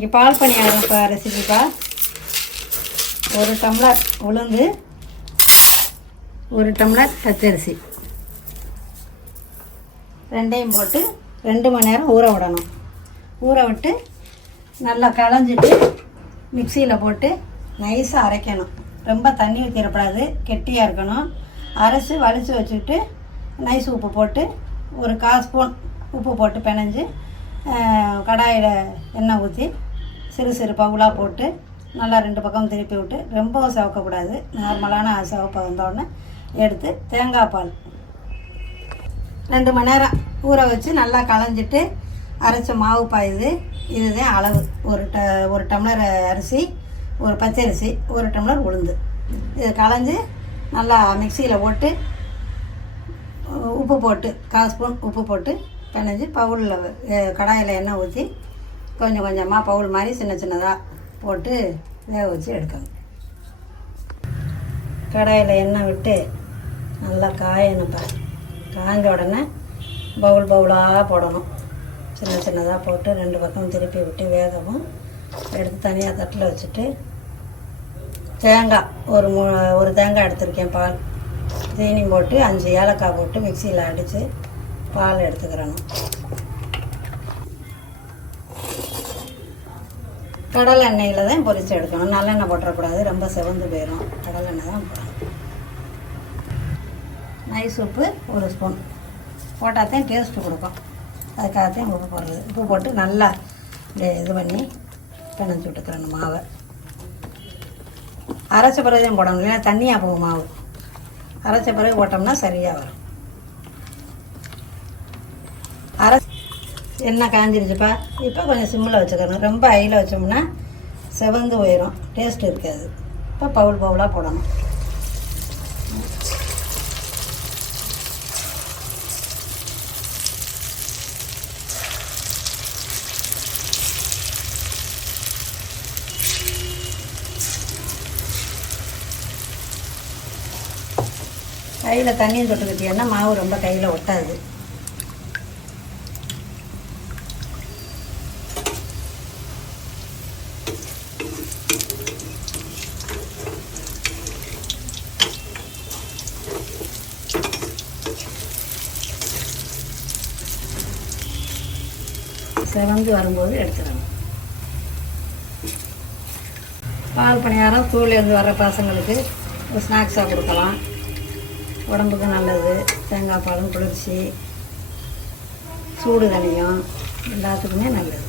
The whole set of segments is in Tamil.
இன்றைக்கி பால் பணியாரம் ரெசிபிப்பா. 1 டம்ளர் உளுந்து, 1 டம்ளர் பச்சரிசி ரெண்டையும் போட்டு 2 மணி நேரம் ஊற விடணும். ஊற விட்டு நல்லா களைஞ்சிட்டு மிக்சியில் போட்டு நைஸாக அரைக்கணும். ரொம்ப தண்ணி ஊற்றிடக்கூடாது, கெட்டியாக இருக்கணும். அரைச்சி வலித்து வச்சுக்கிட்டு நைஸ் உப்பு போட்டு ஒரு 1/4 ஸ்பூன் உப்பு போட்டு பிணைஞ்சு கடாயில் எண்ணெய் ஊற்றி சிறு சிறு பவுலாக போட்டு நல்லா 2 பக்கம் திருப்பி விட்டு ரொம்ப சிவக்கக்கூடாது. நார்மலான சிவப்பு வந்தோடனே எடுத்து தேங்காய் பால் 2 மணி நேரம் ஊற வச்சு நல்லா களைஞ்சிட்டு அரைச்ச மாவு பாயுது. இதுதான் அளவு. ஒரு டம்ளர் அரிசி, ஒரு பச்சரிசி, 1 டம்ளர் உளுந்து. இது களைஞ்சி நல்லா மிக்சியில் போட்டு உப்பு போட்டு 1/4 ஸ்பூன் உப்பு போட்டு பிணைஞ்சி பவுலில் கடாயில் எண்ணெய் ஊற்றி கொஞ்சம் கொஞ்சமாக பவுல் மாதிரி சின்ன சின்னதாக போட்டு வேக வச்சு எடுக்கணும். கடாயில் எண்ணெய் விட்டு நல்லா காயணுப்பா. காய்ஞ்ச உடனே பவுலாக போடணும். சின்ன சின்னதாக போட்டு 2 பக்கம் திருப்பி விட்டு வேகவும் எடுத்து தனியாக தட்டில் வச்சுட்டு தேங்காய் ஒரு தேங்காய் எடுத்திருக்கேன். பால் தீனி போட்டு 5 ஏலக்காய் போட்டு மிக்சியில் அடித்து பால் எடுத்துக்கிறணும். கடலை எண்ணெயில் தான் பொரித்து எடுக்கணும். நல்லெண்ணெய் போட்டுறக்கூடாது, ரொம்ப செவந்து போயிடும். கடலெண்ணெய் தான் போடணும். நைஸ் உப்பு 1 ஸ்பூன் போட்டால் தான் டேஸ்ட்டு கொடுக்கும். அதுக்காகத்தான் உப்பு போடுறது. உப்பு போட்டு நல்லா இது பண்ணி பிணைஞ்சி விட்டுக்கிறணும் மாவை. அரைச்ச பிறகு தான் போடணும், இல்லைன்னா தண்ணியாக போகும் மாவு. அரைச்ச பிறகு போட்டோம்னா சரியாக வரும். எண்ணெய் காஞ்சிருச்சுப்பா. இப்போ கொஞ்சம் சிம்மில் வச்சுக்கணும். ரொம்ப ஹையில் வச்சோம்னா செவந்து போயிடும், டேஸ்ட் இருக்காது. இப்போ பவுலாக போடணும். கையில் தண்ணியும் தொட்டுக்கிட்டீங்கன்னா மாவு ரொம்ப கையில் ஒட்டாது. செவந்து வரும்போது எடுத்துடணும். பால் பணியாரம் ஸ்கூல்லேருந்து வர்ற பசங்களுக்கு ஒரு ஸ்நாக்ஸாக கொடுக்கலாம். உடம்புக்கு நல்லது. தேங்காய் பாலும் குளிர்ச்சி, சூடு தனியும் எல்லாத்துக்குமே நல்லது.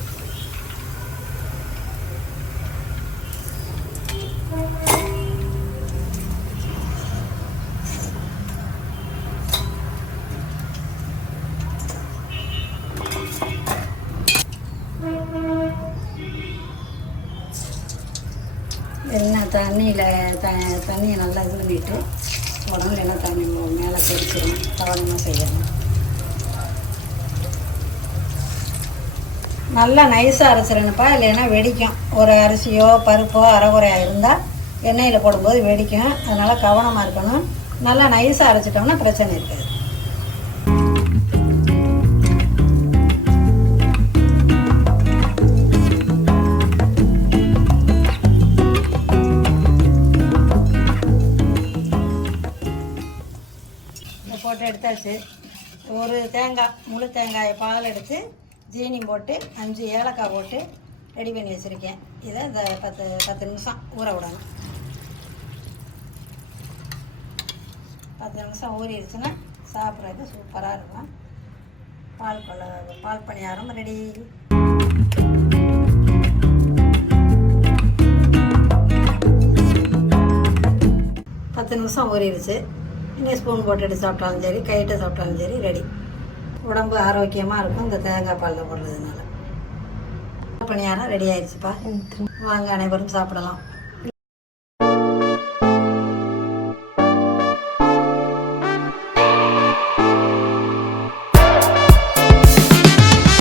எல்லாம் தண்ணியை நல்லா இது பண்ணிவிட்டு உடம்புல எல்லாம் தண்ணி மேலே தெரிச்சிடணும். கவனமாக செய்யணும். நல்லா நைஸாக அரைச்சிடணுப்பா, இல்லைன்னா வெடிக்கும். ஒரு அரிசியோ பருப்போ அரைகுறையாக இருந்தால் எண்ணெயில் போடும்போது வெடிக்கும். அதனால் கவனமாக இருக்கணும். நல்லா நைஸாக அரைச்சிட்டோம்னா பிரச்சனை இருக்காது. போட்டு எடுத்தாச்சு. ஒரு தேங்காய், முழு தேங்காயை பால் எடுத்து ஜீனி போட்டு 5 ஏலக்காய் போட்டு ரெடி பண்ணி வச்சுருக்கேன். இதை இந்த 10 நிமிஷம் ஊற விடணும். 10 நிமிஷம் ஊறிடுச்சுன்னா சாப்பிட்றதுக்கு சூப்பராக இருக்கும். பால் பணியாரம் ரெடி. பத்து நிமிஷம் ஊறிடுச்சு. இன்னும் ஸ்பூன் போட்டு எடுத்து சாப்பிட்டாலும் சரி, கையிட்ட சாப்பிட்டாலும் சரி, ரெடி. உடம்பு ஆரோக்கியமாக இருக்கும் இந்த தேங்காய் பாலில் போடுறதுனால. பணியாரம் ரெடி ஆயிடுச்சுப்பா. வாங்க அனைவரும் சாப்பிடலாம்.